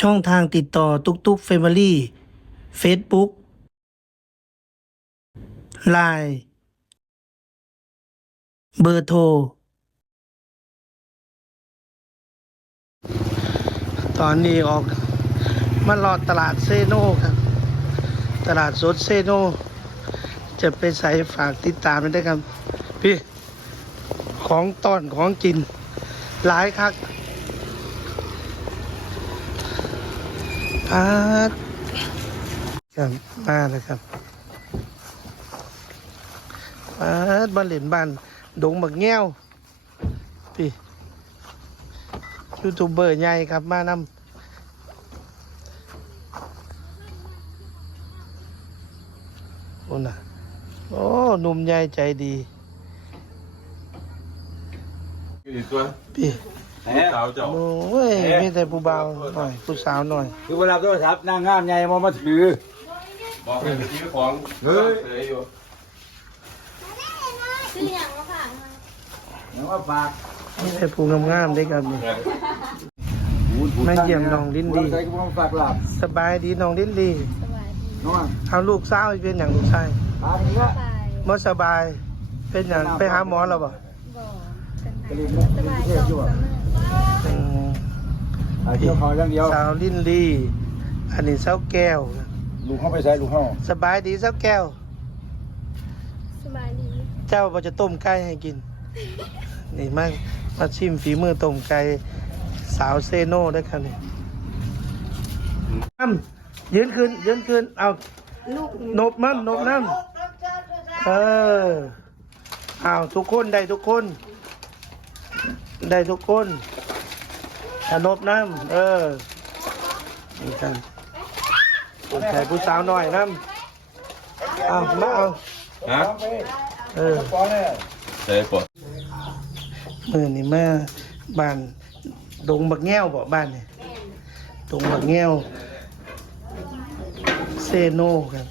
ช่องทางติดต่อตุกตุกเฟมิลี่เฟซบุ๊กไลน์เบอร์โทร ตอนนี้ออกมารอดตลาดเซโนครับ ตลาดสดเซโน จะไปใส่ฝากติดตามด้วยนะครับ พี่ ของต้อนของกิน หลายคัก อาดครับมาเลยครับอาดบ้านเหรียญบ้านดงบักแง้วพี่ยูทูบเบอร์ใหญ่ครับมานำโอ้น่ะโอ้หนุ่มใหญ่ใจดี อยู่ตัวพี่แหม สาวเจ้าโอ้ยมีแต่ผู้เบาหน่อยผู้สาวหน่อยคือเวลาโทรศัพท์นางงามใหญ่มามาถือบอกให้ไปซื้อของเฮ้ยเสืออยู่ชื่ออย่างว่าค่ะยังว่าฝากมีแต่ผู้งามๆได้ครับนี่แม่เยี่ยมน้องลิ้นดีใส่กระฝากหลับสบายดีน้องลิ้นดีสบายดีน้องเอาลูกสาวเป็นอย่างลูกชายตามนี้ละสบายบ่สบาย เป็นอย่างไปหาหมอแล้วบ่บ่เป็นไงสบาย สองสามอืมไอ้เที่ยวเขาอย่างเดียวสาวลิ้นดีอันนี้สาวแก้ว ลูกเข้าไปใส่ลูกเข้าสบายดีสาวแก้ว สบายดีเจ้าบ่จะต้มไก่ให้กิน นี่มามาชิมฝีมือต้มไก่สาวเซโน่ได้ครับนี่อ้ำยืนขึ้นยืนขึ้นเอานบมันนบน้ำเออเอาทุกคนได้ทุกคน ได้ทุกคนถ้านบน้ำเออนี่กันผมใส่ผู้สาวหน่อยน้ำเอามาเอาฮะเออปอเนี่ยใส่ปอดมื่อนี่มาบ้านดงบักแง้วบ่บ้านนี่ดงบักแง้วเซโนครับ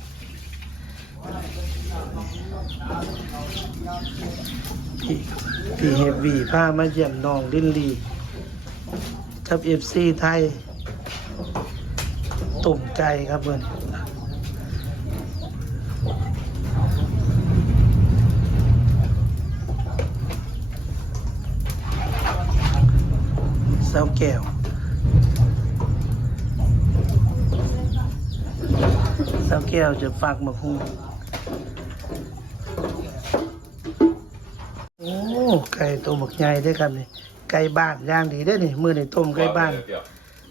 พี่พี่เฮฟวี่พามาเยี่ยมน้องลินลีกับเอฟซีไทยตุ่มไก่ครับเพื่อนเสาแก้วเสาแก้วจะฝากมาพุ ไก่ตัวหมกใหญ่ได้อครับนี่ไก่บ้านย่างดีได้อนี่มือในต้มไก่บ้านเดี๋ยว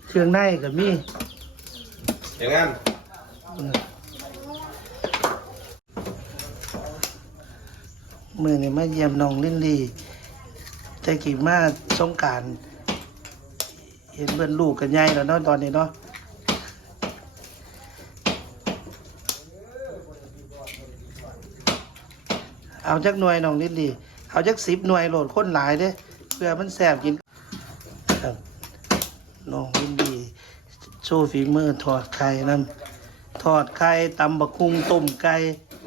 เครื่องในก็มีอย่างงั้นมือนี่มาเยี่ยมน้องลินลีแต่กี่มาสงกราร เห็นเบิ่นลูกกันใหญ่แล้วเนาะตอนนี้เนาะเอาจักหน่วยน้องลินลี เอาจักสิบหน่วยโหลดคนหลายเด้เพื่อมันแสบกินครับน้องลินลีโชว์ฝีมือทอดไข่นั่นทอดไข่ตำบักคุงต้มไก่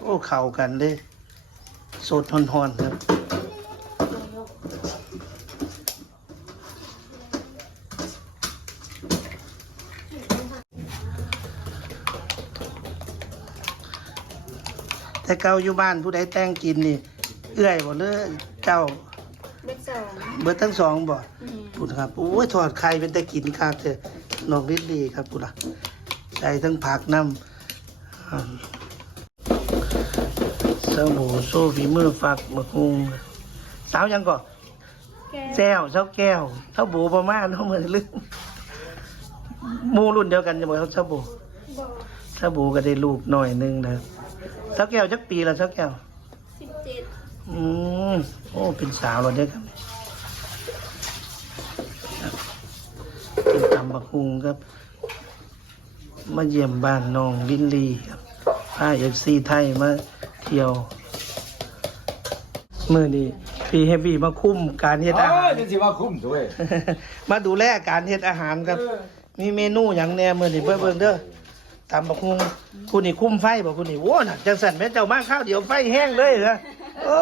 โอ้เข้ากันเลยสดฮอนๆครับแต่เก่าอยู่บ้านผู้ใดแต่งกินนี่ เอื้อยบ่เลยเจ้าเด็กสองเบิดทั้งสองบ่อืมพูดครับโอ้ยทอดไข่เป็นแต่กินคักเถอะน้องลิลลี่ครับพูดล่ะใส่ทั้งผักน้ำอ่าสบู่โซฝีมือฝักมะคุงสาวยังก่อแก้แจ้วเจ้าแก้วเจ้าบูประมาณเท่าเหมือนลืมหมูรุ่นเดียวกันจะบอกเขาเจ้าบูบ่เจ้าบูก็ได้ลูกหน่อยหนึงนะเจ้าแก้วจักปีละเจ้าแก้วสิบเจ็ด อืมโอ้ เป็นสาวแล้วเด้อครับกินตำบักฮุงครับ มาเยี่ยมบ้านน้องลินลีครับพาเอฟซีไทยมาเที่ยวเมื่อนี้พี่เฮฟวี่มาคุ้มการเฮ็ดเอ้อาหายรนี่สิว่าคุ้มด้วย มาดูแลการเฮ็ดอาหารครับ มีเมนูอย่างแหน่มื้อนี้เบิ่งเบิ่งเด้อตำบักฮุงคุณนี่คุ้มไฟบ่คุณนี่โว้น่ะจังสั่นแม่เจ้ามาข้าวเดียวไฟแห้งเลยเหรอ โอ้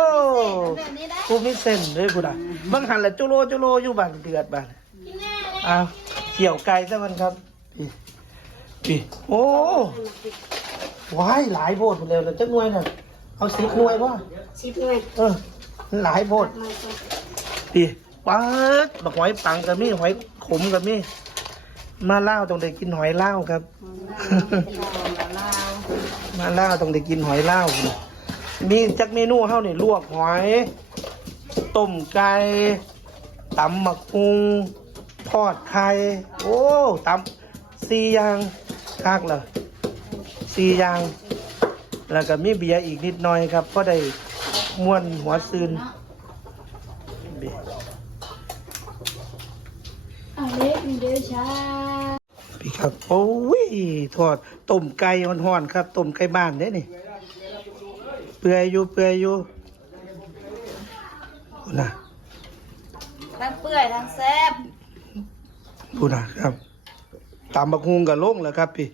แบบนี้ได้กูมีเส้นเลยคุณอะบางหันละจุโลจุโลอยู่บ้านเดือดบ้านพี่แม่เลยอ้าวเกี่ยวไก่ซะมันครับพี่พี่โอ้ว้ายหลายโพดหมดเลยจักหน่วยน่ะเอาสิบหน่วยบ่ชิปหน่อยเออหลายโพดมาก่อนพี่ปัดบักหอยปังกับมีหอยขมกับมีมาเล่าวต้องได้กินหอยเล่าวครับ มาเล่าวต้องได้กินหอยเล่าว มีจักเมนูเฮานี่ลวกหอยต้มไก่ตำหมักอุงทอดไข่โอ้ตำสี่อย่างคักเลยสี่อย่าง แล้วก็มีเบียร์อีกนิดหน่อยครับ ก็ได้ม้วนหัวซืนเบียร์เอาเล็กมีเดชาพี่ครับโอ้ยทอดต้มไก่ห่อนๆครับต้มไก่บ้านเด้นี่เปื่อยอยู่เปื่อยอยู่พูดนะทั้งเปื่อยทั้งแซ่บพูดนะครับตำบักฮุงกับลงแล้วครับพี่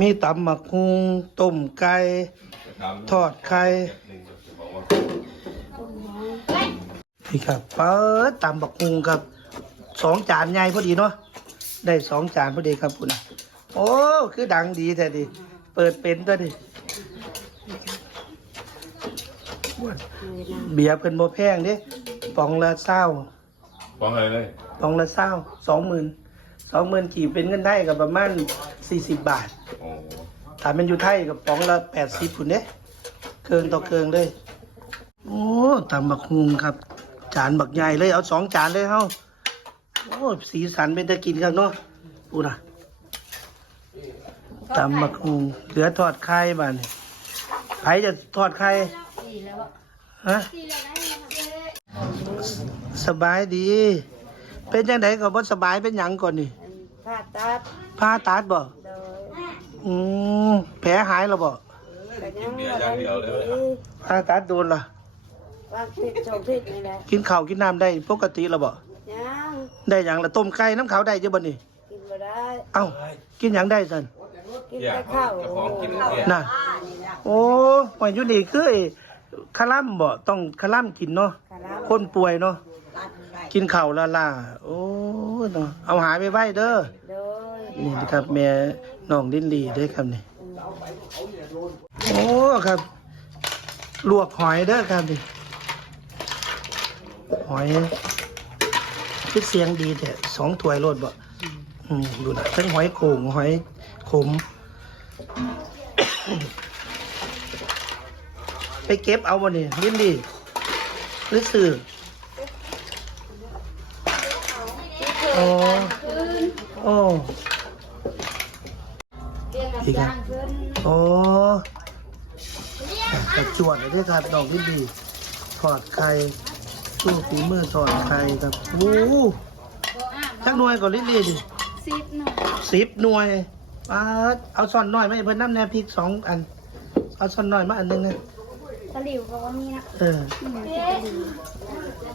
มีตำบักฮุงต้มไก่ทอดไข่พี่ครับเปิดตำบักฮุงครับสองจานใหญ่พอดีเนาะได้สองจานพอดีครับพูดนะโอ้คือดังดีแท้ดิเปิดเป็นตัวดิ เบียร์เพิ่นบ่แพงเด้ปองละเศร้าฟ้องอะไรเลยปองละเศร้าสองหมื่นสองหมื่นกี่เป็นเงินได้กับประมาณสี่สิบบาทโอ้ถ้ามันอยู่ไทยกับปองละแปดสิบพุ่นเด้เกินต่อเกินเลย โอ้ตำบักฮุงครับ จานบักใหญ่เลยเอาสองจานเลยเฮาโอ้สีสันเป็นตะกินครับเนาะอูนะตำบักฮุงเหลือทอดไข่บ้านี่ใครจะทอดไข่ ฮะสบายดี เป็นยังไงก็บ่สบายเป็นหยังก่อนนี่ผ่าตัดผ่าตัดบ่โดยอืมแผลหายแล้วบ่แต่ยังเบียร์อย่างเดียวเลยผ่าตัดโดนล่ะว่าผิดจงผิดนี่แหละกินข้าวกินน้ำได้ปกติแล้วบ่ยังได้หยังละต้มไก่น้ำขาวได้เยอะบ่นี่กินบ่ได้ เอ้ากินหยังได้ซั่นกินแต่ข้าวเจ้าของกินเบียร์น่ะโอ้ว่าอยู่นี่คือไอ้ คาร่ำบ่ต้องคาร่ำกินเนาะคาราบคนป่วยเนาะกินข้าวละล่าโอ้เนาะเอาหายไปไว้เด้อโดยนี่นะครับแม่น้องดินลีเด้อครับนี่โอ้ครับ ลวกหอยเด้อครับนี่หอยคือเสียงดีแต่สองถ้วยโลดบ่อืมดูนะทั้งหอยโข่งหอยขมไป เก็บเอาบ่นี่ดินดีหรือซื้อโอ้โอ้เรียนรับอีกครับจ้างเพิ่นโอ้กระจวดเลยด้วยครับดอกดินดีทอดไข่ตู้ฝีมือทอดไข่ครับโอ้จักหน่วยก่อนลิลลี่ดิซิปหน่อยสิบหน่วยป้าดเอาซ่อนน้อยไหมาให้เพิ่นน้ำแหนพริกสองอัน เอาซ่อนน้อยมาอันหนึงนะ ตะหลิวเขาก็มีนะเออ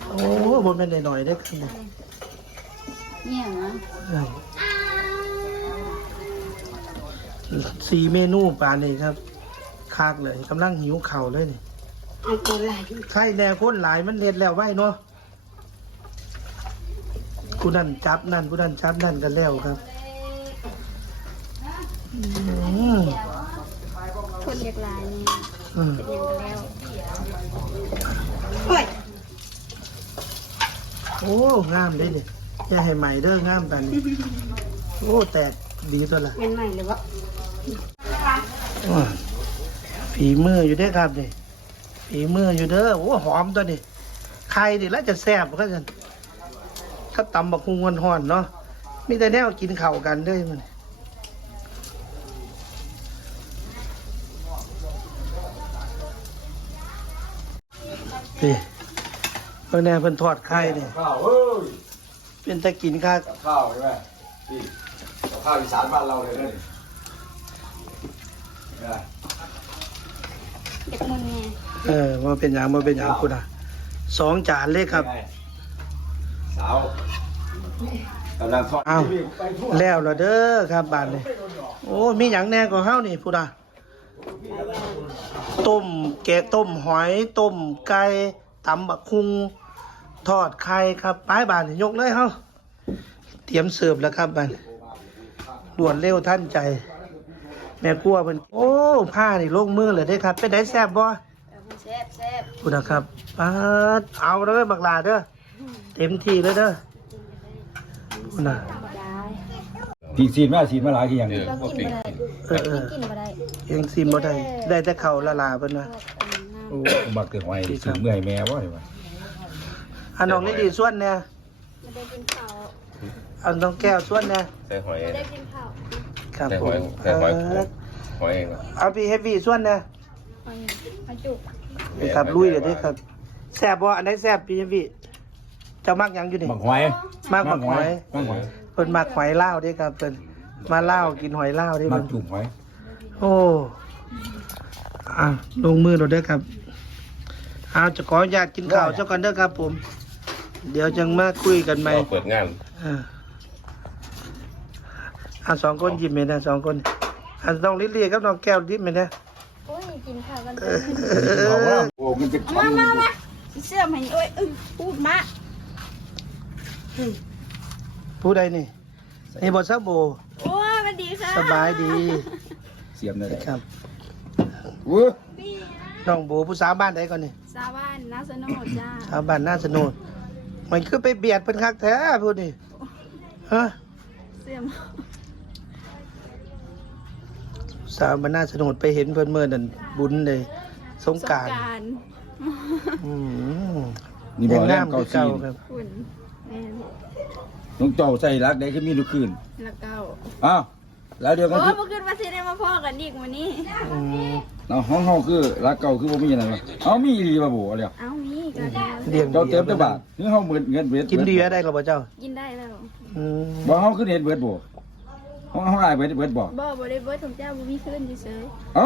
โอ้บนเป็นหน่อยๆได้อครับเนี่ยเนี่ยนะเออสี่เมนูปลานี่ครับคากเลยกำลังหิวเข่าวเลยนี่เอาตัวไหลไข่แน่คนหลายมันเน็ดแล้วไว้เนาะกูนั่นจับนั่นกูนั่นจับนั่นกันแล้วครับอืมคนเรียกลายนี่ อืม เรียนกันแล้ว โอ้ งามเลยเนี่ยอย่าให้ใหม่เด้องามตันนี่โอ้แตกดีตัวละเป็นใหม่หรือว่าอ้อฝีมืออยู่เด้อครับนี่ฝีมืออยู่เด้อโอ้หอมตัวนี่ไข่ดิแล้วจะแซ่บก็จะถ้าตำบักฮุงห่อนๆเนาะมีแต่แนวกินเข่าวกันเด้วยมันนี่ เพิ่นแน่เพิ่นทอดไข่นี่ข้าวเอ้ยเป็นตะกินข้าวกับข้าวใช่ไหมนี่กับข้าวอีสานบ้านเราเลยนะนี่นะเด็กมันไงเออมาเป็นอย่างมาเป็นอย่างคุณอะสองจานเลยครับไงสาวกำลังทอดอ้าว ไปทั่วแล้วละเด้อครับบานนี้โอ้มีอย่างแน่ก็เฮานี่พูดอะต้มแกะต้มหอยต้มไก่ ตำบักคุงทอดไข่ครับไปบานนี่ยกเลยเฮาเตรียมเสิร์ฟแล้วครับบันด่วนเร็วท่านใจ แม่กลัวมันโอ้ผ้านี่ลงมือเลยได้ครับ เป็นได้แซ่บบ่แซ่บแซ่บคุณนะครับปาดเอาเด้อบักหลาเด้อเต็มที่เลยเด้อคุณน่ะได้พีกซีนมาซีนมาหลายที่อย่างเอนี้อเราพวกกินปิ่งบ่ได้เออเออกินบ่ได้ยังซิมบ่ได้ได้แต่เขาวละลาเพิ่นว่า โอ้บักเกิดไว้ซื้อเมื่อยแม่บ่ได้ว่าอันน้องนี่ดีส่วนเนี่ยไม่ได้กินข้าวอันน้องแก้วส่วนเนี่ยใส่หอยไม่ได้กินข้าวครับใส่ผหอยมใส่หอยเออหอยเองนะเอาพี่เฮฟวี่ส่วนเนี่ยเอาเอาจุกนี่ครับลุยเดี๋ยวนี้ครับแซ่บบ่อันไหนแซ่บพี่เฮฟวี่เจ้ามักหยังอยู่นี่บักหอยมากบักหอยบักหอยเพิ่นมักหอยลาวเด้ครับเพิ่นมาลาวกินหอยลาวเด้มัเพิ่กนจุ่มหอยโอ้ อะลงมือเราเด้อครับเอาจะขออนุญาตกินข้าวเจ้ากันเด้อครับ ผม เดี๋ยวจังมาคุยกันใหม่เราเปิดงานอ่าอะสองคนยิ้มไหมนะสองคนอันต้องลิลลี่กับน้องแก้วยิ้มไหมนะโอ้ยกินข้าวกันเออบอกว่าโอ้มันจะมามามาเสื้อมันโอ้ยอึ้งพูดมาผู้ใดนี่นี่บอสโบโอ้ยมันดีค่ะสบายดี เสียมได้ครับเว้ยน้องโบผู้สาวบ้านใดก่อนนี่สาบ้านนาสนุกจ้าสาวบ้านน่าสนุกมันคือไปเบียดเป็นคักแท้พูดนี่ฮะเสื้อมาสาวบ้านน่าสนุกไปเห็นเพิ่นเมื่อนั่นบุญเลยสงกรารสงกรานต์อืมนี่บอกยังแล้วงามเก่าคือซีเก่านครับคุณแม่นน้องเจ้าใส่รักได้คือมีทุกคืนแล้วเก้าอ้าว แล้วเดียวกันโอ้คืยอเมื่อคืนมาสิได้มาพ่อกันอีกวันนี้ อืมเนาะห้องเฮาคือรักเก่าคือบ่มีอะไรวะเอ้ามีอีหลีบ่บ่อะไรเอ้ามีกันเลี้ยงเจ้าเต็มแต่บาทนี่เฮาเบิดเงินเบิดกินดีอะได้หรอบ่เจ้ากินได้แล้ว อืมบ่เฮาคือเฮ็ดเบิดบ่เฮาเฮาอายเบิดเบิดบ่บ่บ่ได้เบิดของเจ้าบ่มีคืนเฉยเอ้า